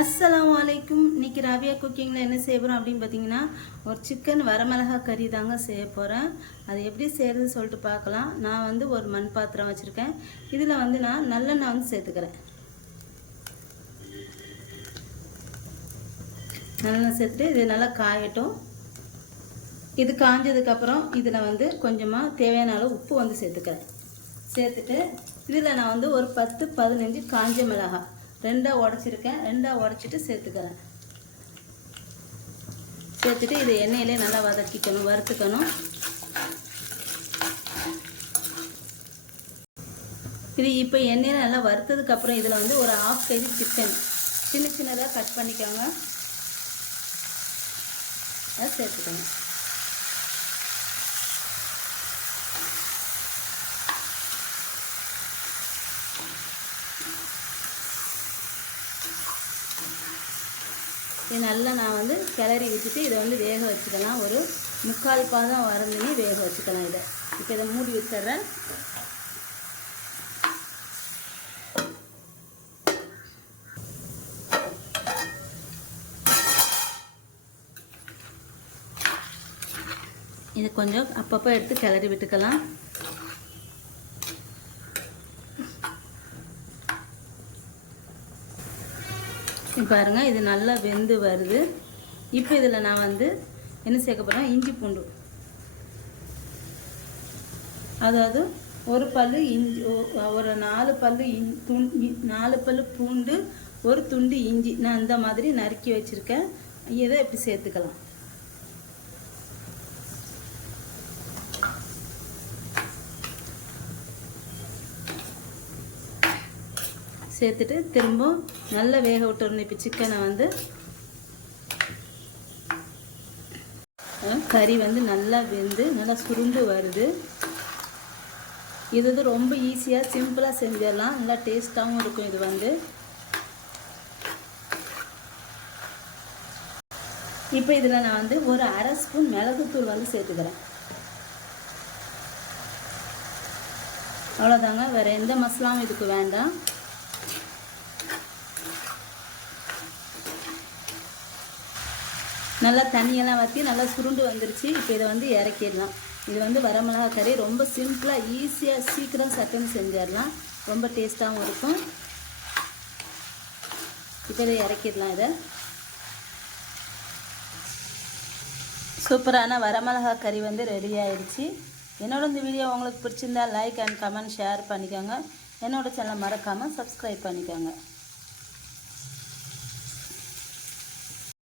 அஸ்ஸலாமு அலைக்கும். இன்னைக்கு ராபியா குக்கிங்கில் என்ன செய்ய போகிறோம் அப்படின்னு பார்த்தீங்கன்னா, ஒரு சிக்கன் வரமிளகா கறி தாங்க செய்ய போகிறேன். அது எப்படி செய்கிறது சொல்லிட்டு பார்க்கலாம். நான் வந்து ஒரு மண் பாத்திரம் வச்சுருக்கேன். இதில் வந்து நான் நல்லெண்ணெய் வந்து சேர்த்துக்கிறேன். நல்லெண்ணெய் சேர்த்துட்டு இது நல்லா காயட்டும். இது காஞ்சதுக்கப்புறம் இதில் வந்து கொஞ்சமாக தேவையான அளவு உப்பு வந்து சேர்த்துக்கிறேன். சேர்த்துட்டு இதில் நான் வந்து ஒரு 10-15 காஞ்ச மிளகாய் ரெண்டாக உடச்சிருக்கேன். ரெண்டாக உடச்சிட்டு சேர்த்துக்கிறேன். சேர்த்துட்டு இதை எண்ணெயிலே நல்லா வதக்கிக்கணும், வறுத்துக்கணும். இது இப்போ எண்ணெயில் நல்லா வறுத்ததுக்கப்புறம் இதில் வந்து ஒரு 1/2 kg சிக்கன் சின்ன சின்னதாக கட் பண்ணிக்கோங்க. அதை சேர்த்துக்கணும். இது நல்லா நான் வந்து கிளறி விட்டுட்டு இதை வந்து வேக வச்சுக்கலாம். ஒரு 3/4 பாதம் வரந்துனி வேக வச்சுக்கலாம். இதை இப்போ இதை மூடி வச்சிட்றேன். இது கொஞ்சம் அப்பப்போ எடுத்து கிளறி விட்டுக்கலாம். பாருங்க, இது நல்லா வெந்து வருது. இப்போ இதில் நான் வந்து என்ன சேர்க்க போகிறேன், இஞ்சி பூண்டு, அதாவது ஒரு பல்லு இஞ்சி, ஒரு 4 பல்லு 4 பல்லு பூண்டு, ஒரு துண்டு இஞ்சி நான் இந்த மாதிரி நறுக்கி வச்சுருக்கேன். இதை இப்படி சேர்த்துக்கலாம். சேர்த்துட்டு திரும்ப நல்லா வேக விட்டுறணும். இப்போ சிக்கனை வந்து கறி வந்து நல்லா வெந்து நல்லா சுருண்டு வருது. இது வந்து ரொம்ப ஈஸியாக சிம்பிளாக செஞ்சிடலாம். நல்லா டேஸ்ட்டாகவும் இருக்கும். இது வந்து இப்போ இதில் நான் வந்து ஒரு 1/2 ஸ்பூன் மிளகுத்தூள் வந்து சேர்த்துக்கிறேன். அவ்வளோதாங்க, வேறு எந்த மசாலாவும் இதுக்கு வேண்டாம். நல்லா தண்ணியெல்லாம் வற்றி நல்லா சுருண்டு வந்துருச்சு. இப்போ இதை வந்து இறக்கிடலாம். இது வந்து வரமிளகா கறி ரொம்ப சிம்பிளாக ஈஸியாக சீக்கிரம் சட்டுன்னு செஞ்சிடலாம். ரொம்ப டேஸ்ட்டாகவும் இருக்கும். இப்போ இதை இறக்கிடலாம். இதை சூப்பரான வரமிளகா கறி வந்து ரெடி ஆகிடுச்சு. என்னோட இந்த வீடியோ உங்களுக்கு பிடிச்சிருந்தா லைக் அண்ட் கமெண்ட் ஷேர் பண்ணிக்கோங்க. என்னோட சேனலை மறக்காமல் சப்ஸ்கிரைப் பண்ணிக்கோங்க.